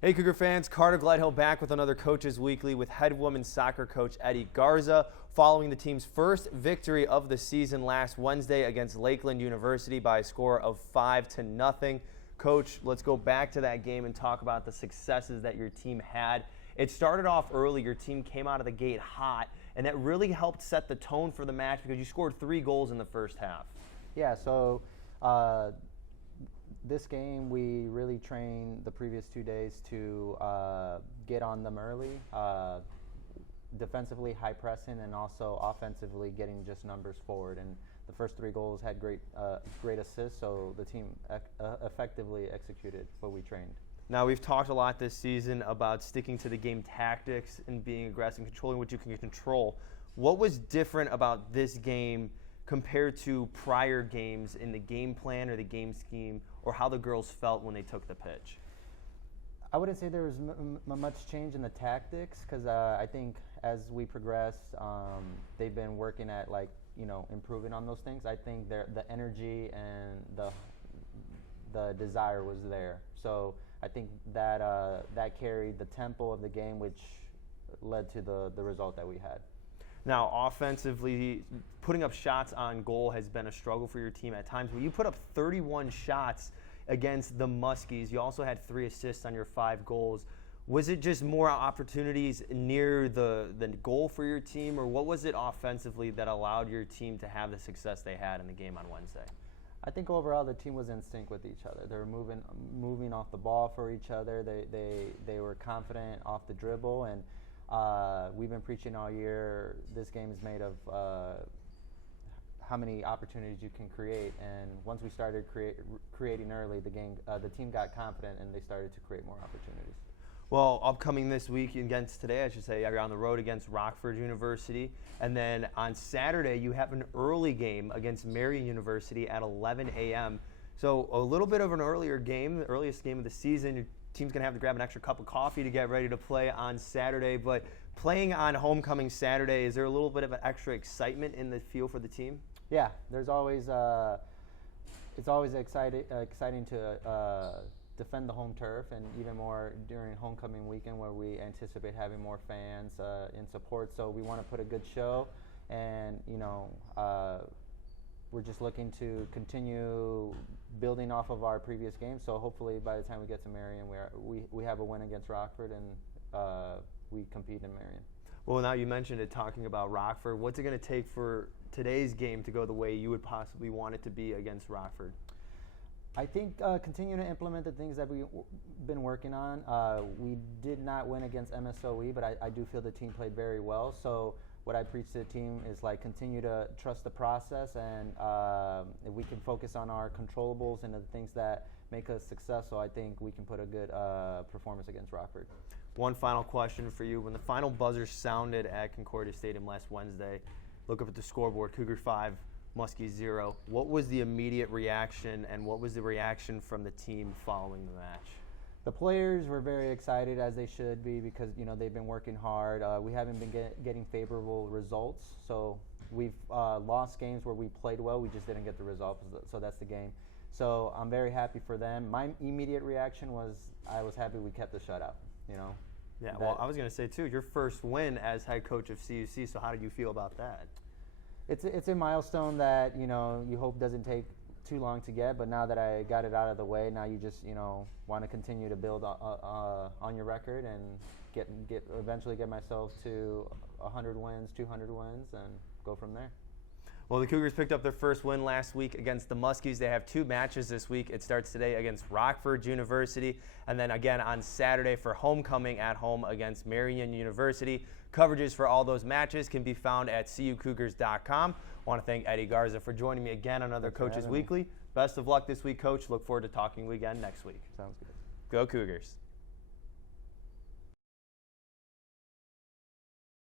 Hey Cougar fans, Carter Gledhill back with another Coaches Weekly with head women's soccer coach Eddie Garza following the team's first victory of the season last Wednesday against Lakeland University by a score of 5-0. Coach, let's go back to that game and talk about the successes that your team had. It started off early, your team came out of the gate hot, and that really helped set the tone for the match because you scored 3 goals in the first half. Yeah, so this game we really trained the previous 2 days to get on them early, defensively high pressing, and also offensively getting just numbers forward. And the first 3 goals had great assists, so the team effectively executed what we trained. Now, we've talked a lot this season about sticking to the game tactics and being aggressive and controlling what you can control. What was different about this game compared to prior games in the game plan or the game scheme, or how the girls felt when they took the pitch? I wouldn't say there was much change in the tactics, because I think as we progress, they've been working at improving on those things. I think the energy and the desire was there. So I think that that carried the tempo of the game, which led to the result that we had. Now, offensively, putting up shots on goal has been a struggle for your team at times. When you put up 31 shots against the Muskies, you also had 3 assists on your 5 goals. Was it just more opportunities near the goal for your team, or what was it offensively that allowed your team to have the success they had in the game on Wednesday? I think overall the team was in sync with each other. They were moving off the ball for each other. They were confident off the dribble, and we've been preaching all year, this game is made of how many opportunities you can create. And once we started creating early, the team got confident and they started to create more opportunities. Well, upcoming this week against today, I should say, you're on the road against Rockford University. And then on Saturday, you have an early game against Marion University at 11 a.m. So a little bit of an earlier game, the earliest game of the season. Your team's going to have to grab an extra cup of coffee to get ready to play on Saturday. But playing on homecoming Saturday, is there a little bit of an extra excitement in the feel for the team? Yeah, there's always it's always exciting to defend the home turf, and even more during homecoming weekend where we anticipate having more fans in support. So we want to put a good show, and we're just looking to continue building off of our previous games. So hopefully by the time we get to Marion, we have a win against Rockford, and we compete in Marion. Well, now you mentioned it, talking about Rockford. What's it going to take for today's game to go the way you would possibly want it to be against Rockford? I think continue to implement the things that we've been working on. We did not win against MSOE, but I do feel the team played very well. So what I preach to the team is continue to trust the process, and if we can focus on our controllables and the things that make us successful, I think we can put a good performance against Rockford. One final question for you. When the final buzzer sounded at Concordia Stadium last Wednesday, look up at the scoreboard, Cougar 5, Muskies 0. What was the immediate reaction, and what was the reaction from the team following the match? The players were very excited, as they should be, because they've been working hard. We haven't been getting favorable results, so we've lost games where we played well, we just didn't get the results, so that's the game. So I'm very happy for them. My immediate reaction was I was happy we kept the shutout. Yeah, well, I was going to say too, your first win as head coach of CUC, so how did you feel about that? It's a milestone that you hope doesn't take too long to get, but now that I got it out of the way, now you just want to continue to build on your record and eventually get myself to 100 wins, 200 wins, and go from there. Well, the Cougars picked up their first win last week against the Muskies. They have 2 matches this week. It starts today against Rockford University, and then again on Saturday for homecoming at home against Marion University. Coverages for all those matches can be found at cucougars.com. I want to thank Eddie Garza for joining me again on another Coaches Weekly. Best of luck this week, Coach. Look forward to talking again next week. Sounds good. Go Cougars.